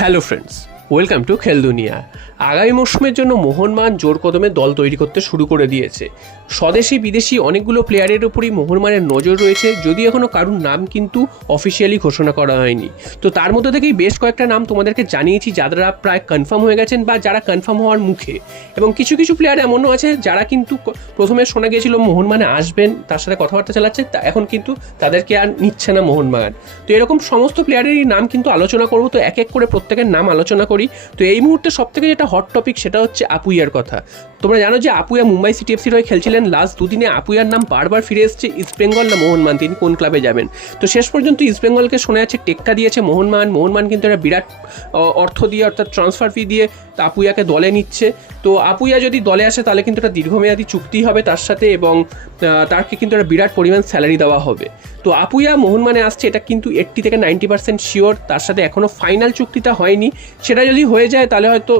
Hello friends, welcome to খেল দুনিয়া। আগামী মৌসুমের জন্য মোহনবাগান জোর কদমে দল তৈরি করতে শুরু করে দিয়েছে। স্বদেশি বিদেশি অনেকগুলো প্লেয়ারের উপরই মোহনবাগানের নজর রয়েছে, যদিও এখনও কারুর নাম কিন্তু অফিসিয়ালি ঘোষণা করা হয়নি। তো তার মধ্যে থেকেই বেশ কয়েকটা নাম তোমাদেরকে জানিয়েছি যারা প্রায় কনফার্ম হয়ে গেছেন বা যারা কনফার্ম হওয়ার মুখে, এবং কিছু কিছু প্লেয়ার এমনও আছে যারা কিন্তু প্রথমে শোনা গিয়েছিল মোহনবাগানে আসবেন, তার সাথে কথাবার্তা চালাচ্ছে, এখন কিন্তু তাদেরকে আর নিচ্ছে না মোহনবাগান। তো এরকম সমস্ত প্লেয়ারেরই নাম কিন্তু আলোচনা করবো, তো এক এক করে প্রত্যেকের নাম আলোচনা করি। তো এই মুহূর্তে সবথেকে যেটা হট টপিক সেটা হচ্ছে আপুইয়ার কথা। তোমরা জানো যে আপুইয়া মুম্বাই সিটি এফসির হয়ে খেলছিলেন। লাস্ট দুদিনে আপুইয়ার নাম বারবার ফিরে এসেছে ইস্টবেঙ্গল না মোহনবাগান, তিনি কোন ক্লাবে যাবেন। তো শেষ পর্যন্ত ইস্টবেঙ্গলকে শোনা যাচ্ছে টেক্কা দিয়েছে মোহনবাগান কিন্তু একটা বিরাট অর্থ দিয়ে, অর্থাৎ ট্রান্সফার ফি দিয়ে আপুইয়াকে দলে নিচ্ছে। তো আপুইয়া যদি দলে আসে তাহলে কিন্তু একটা দীর্ঘমেয়াদী চুক্তি হবে তার সাথে, এবং তাকে কিন্তু একটা বিরাট পরিমাণ স্যালারি দেওয়া হবে। তো আপুইয়া মোহনবাগানে আসছে এটা কিন্তু 80 থেকে 90% শিওর। তার সাথে এখনও ফাইনাল চুক্তিটা হয়নি, সেটা যদি হয়ে যায় তাহলে হয়তো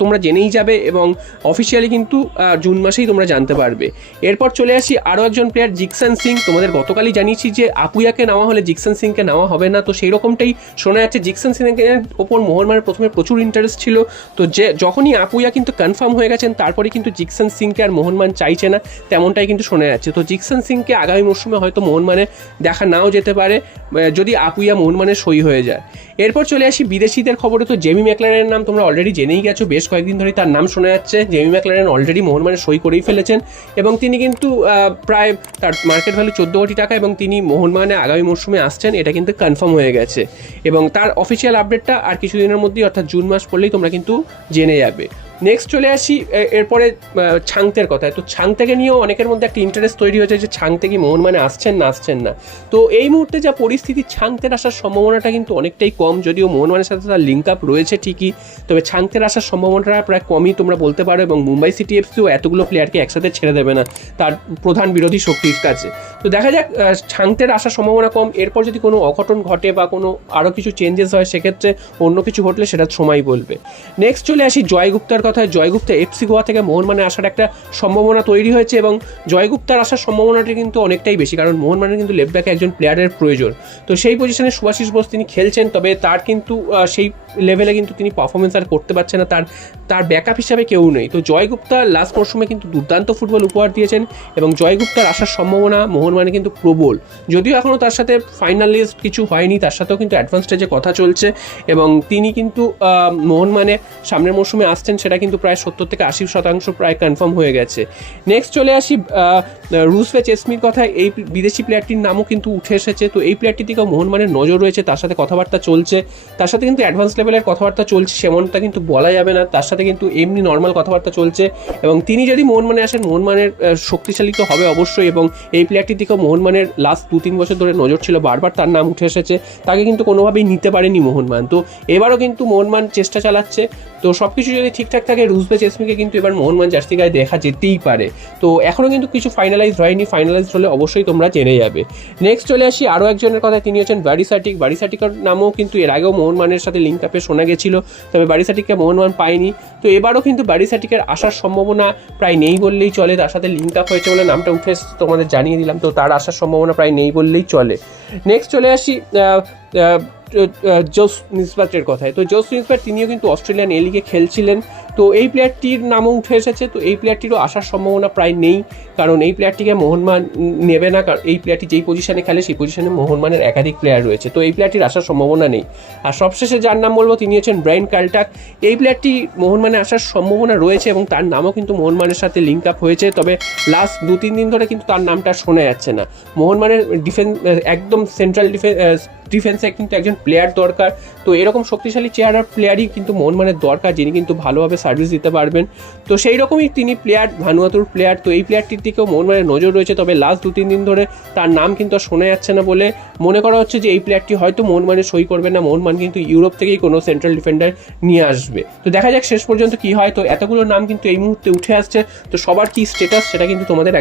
তোমরা জেনেই যাবে, এবং অফিসিয়ালি কিন্তু জুন মাসেই তোমরা জানতে পারবে। এরপর চলে আসি আরও একজন প্লেয়ার, জিকসন সিং। তোমাদের গতকালই জানিয়েছি যে আপুইয়াকে নেওয়া হলে জিকসন সিংকে নেওয়া হবে না, তো সেই রকমটাই শোনা যাচ্ছে। জিকসন সিংয়ের ওপর মোহনবাগানের প্রথমে প্রচুর ইন্টারেস্ট ছিল, তো যখনই আপুইয়া কিন্তু কনফার্ম হয়ে গেছেন তারপরে কিন্তু জিকসন সিংকে আর মোহনবাগান চাইছে না, তেমনটাই কিন্তু শোনা যাচ্ছে। তো জিকসন সিংকে আগামী মরশুমে হয়তো মোহনবাগানে দেখা নাও যেতে পারে যদি আপুইয়া মোহনবাগানের সই হয়ে যায়। এরপর চলে আসি বিদেশিদের খবরে। তো জেমি ম্যাকলারেনের নাম তোমরা অলরেডি জেনেই গেছো, বেশ কয়েকদিন ধরেই তার নাম শোনা যাচ্ছে। জেমি ম্যাকলারেন অলরেডি মোহনবাগানে সই করেই ফেলেছেন, এবং তিনি কিন্তু প্রায় তার মার্কেট ভ্যালু 14 কোটি টাকা, এবং তিনি মোহনবাগানে আগামী মরশুমে আসছেন, এটা কিন্তু কনফার্ম হয়ে গেছে। এবং তার অফিসিয়াল আপডেটটা আর কিছুদিনের মধ্যেই, অর্থাৎ জুন মাস পড়লেই তোমরা কিন্তু জেনে যাবে। নেক্সট চলে আসি এরপরে ছাংতের কথায়। তো ছাংতেকে নিয়েও অনেকের মধ্যে একটা ইন্টারেস্ট তৈরি হয়েছে যে ছাংতে কি মোহনবাগানে আসছেন না। তো এই মুহূর্তে যা পরিস্থিতি, ছাংতের আসার সম্ভাবনাটা কিন্তু অনেকটাই কম, যদিও মোহনবাগানের সাথে তার লিঙ্ক আপ রয়েছে ঠিকই, তবে ছাংতের আসার সম্ভাবনাটা প্রায় কমই তোমরা বলতে পারো। এবং মুম্বাই সিটি এফসিও এতগুলো প্লেয়ারকে একসাথে ছেড়ে দেবে না তার প্রধান বিরোধী শক্তির কাছে। তো দেখা যাক, ছাংতের আসার সম্ভাবনা কম। এরপর যদি কোনো অঘটন ঘটে বা কোনো আরও কিছু চেঞ্জেস হয়, সেক্ষেত্রে অন্য কিছু ঘটলে সেটা সময় বলবে। নেক্সট চলে আসি জয় গুপ্তার কথা। জয় গুপ্তা এফসি গোয়া থেকে মোহনবাগানে আসার একটা সম্ভাবনা তৈরি হয়েছে, এবং জয় গুপ্তার আসার সম্ভাবনাটা কিন্তু অনেকটাই বেশি, কারণ মোহনবাগানে কিন্তু লেফট ব্যাকে একজন প্লেয়ারের প্রয়োজন। তো সেই পজিশনে সুভাশিস বোস তিনি খেলছেন, তবে তার কিন্তু সেই লেভেলে কিন্তু তিনি পারফরমেন্স আর করতে পারছে না, তার ব্যাকআপ হিসাবে কেউ নেই। তো জয় গুপ্তা লাস্ট মরশুমে কিন্তু দুর্দান্ত ফুটবল উপহার দিয়েছেন, এবং জয় গুপ্তার আসার সম্ভাবনা মোহনবাগানে কিন্তু প্রবল। যদিও এখনও তার সাথে ফাইনালিস্ট কিছু হয়নি, তার সাথেও কিন্তু অ্যাডভান্স স্টেজে কথা চলছে, এবং তিনি কিন্তু মোহনবাগানে সামনের মরশুমে আসছেন, সেটা কিন্তু প্রায় 70 থেকে 80% প্রায় কনফার্ম হয়ে গেছে। নেক্সট চলে আসি রুসভে চেসমির কথা। এই বিদেশি প্লেয়ারটির নামও কিন্তু উঠে এসেছে। তো এই প্লেয়ারটির দিকেও মোহনবাগানের নজর রয়েছে, তার সাথে কথাবার্তা চলছে, তার সাথে কিন্তু অ্যাডভান্স লেভেলের কথাবার্তা চলছে, সেমনটা কিন্তু বলা যাবে না, তার সাথে কিন্তু এমনি নর্মাল কথাবার্তা চলছে। এবং তিনি যদি মোহনবাগানে আসেন, মোহনবাগানের শক্তিশালী তো হবে অবশ্যই, এবং এই প্লেয়ারটির দিকেও মোহনবাগানের লাস্ট 2-3 বছর ধরে নজর ছিল, বারবার তার নাম উঠে এসেছে, তাকে কিন্তু কোনোভাবেই নিতে পারেনি মোহনবাগান। তো এবারও কিন্তু মোহনবাগান চেষ্টা চালাচ্ছে। তো সব কিছু যদি ঠিকঠাক থাকে, রুসভে চেসমিকে কিন্তু এবার মোহনবাগান জার্সি গায়ে দেখা যেতেই পারে। তো এখনও কিন্তু কিছু ফাইনালাইজ হয়নি, ফাইনালাইজ হলে অবশ্যই তোমরা জেনে যাবে। নেক্সট চলে আসি আরও একজনের কথা, তিনি হচ্ছেন বারিসাটিক। বারিসাটিকের নামও কিন্তু এর আগেও মোহনবাগানের সাথে লিঙ্ক আপে শোনা গেছিলো, তবে বারিসাটিককে মোহনবাগান পায়নি। তো এবারও কিন্তু বারিসাটিকের আসার সম্ভাবনা প্রায় নেই বললেই চলে, তার সাথে লিঙ্ক আপ হয়েছে বলে নামটা উঠে তোমাদের জানিয়ে দিলাম। তো তার আসার সম্ভাবনা প্রায় নেই বললেই চলে। নেক্সট চলে আসি জোস নিসবাতের কথায়। তো জোস নিসবাত তিনিও কিন্তু অস্ট্রেলিয়ান এ লিগে খেলছিলেন, তো এই প্লেয়ারটির নামও উঠে এসেছে। তো এই প্লেয়ারটিরও আসার সম্ভাবনা প্রায় নেই, কারণ এই প্লেয়ারটিকে মোহনবাগান নেবে না, কারণ এই প্লেয়ারটি যেই পজিশনে খেলে সেই পজিশনে মোহনবাগানের একাধিক প্লেয়ার রয়েছে, তো এই প্লেয়ারটির আসার সম্ভাবনা নেই। আর সবশেষে যার নাম বলবো তিনি হচ্ছেন ব্রায়ান কাল্টাক। এই প্লেয়ারটি মোহনবাগানে আসার সম্ভাবনা রয়েছে, এবং তার নামও কিন্তু মোহনবাগানের সাথে লিঙ্ক আপ হয়েছে, তবে লাস্ট 2-3 দিন ধরে কিন্তু তার নামটা শোনা যাচ্ছে না। মোহনবাগানের একদম সেন্ট্রাল ডিফেন্সে কিন্তু একজন প্লেয়ার দরকার। তো এরকম শক্তিশালী চেহারার প্লেয়ারই কিন্তু মোহনবাগানের দরকার, যিনি কিন্তু ভালোভাবে সার্ভিস দিতে পারবেন। তো সেই রকমই তিনি প্লেয়ার, ভানুয়াতুর প্লেয়ার। তো এই প্লেয়ারটির দিকেও মোহনবাগানের নজর রয়েছে, তবে লাস্ট 2-3 দিন ধরে তার নাম কিন্তু আর শোনা যাচ্ছে না বলে মনে করা হচ্ছে যে এই প্লেয়ারটি হয়তো মোহনবাগানে সই করবে না। মোহনবাগান কিন্তু ইউরোপ থেকেই কোনো সেন্ট্রাল ডিফেন্ডার নিয়ে আসবে। তো দেখা যাক শেষ পর্যন্ত কি হয়। তো এতগুলো নাম কিন্তু এই মুহূর্তে উঠে আসছে, তো সবার কি স্ট্যাটাস সেটা কিন্তু তোমাদের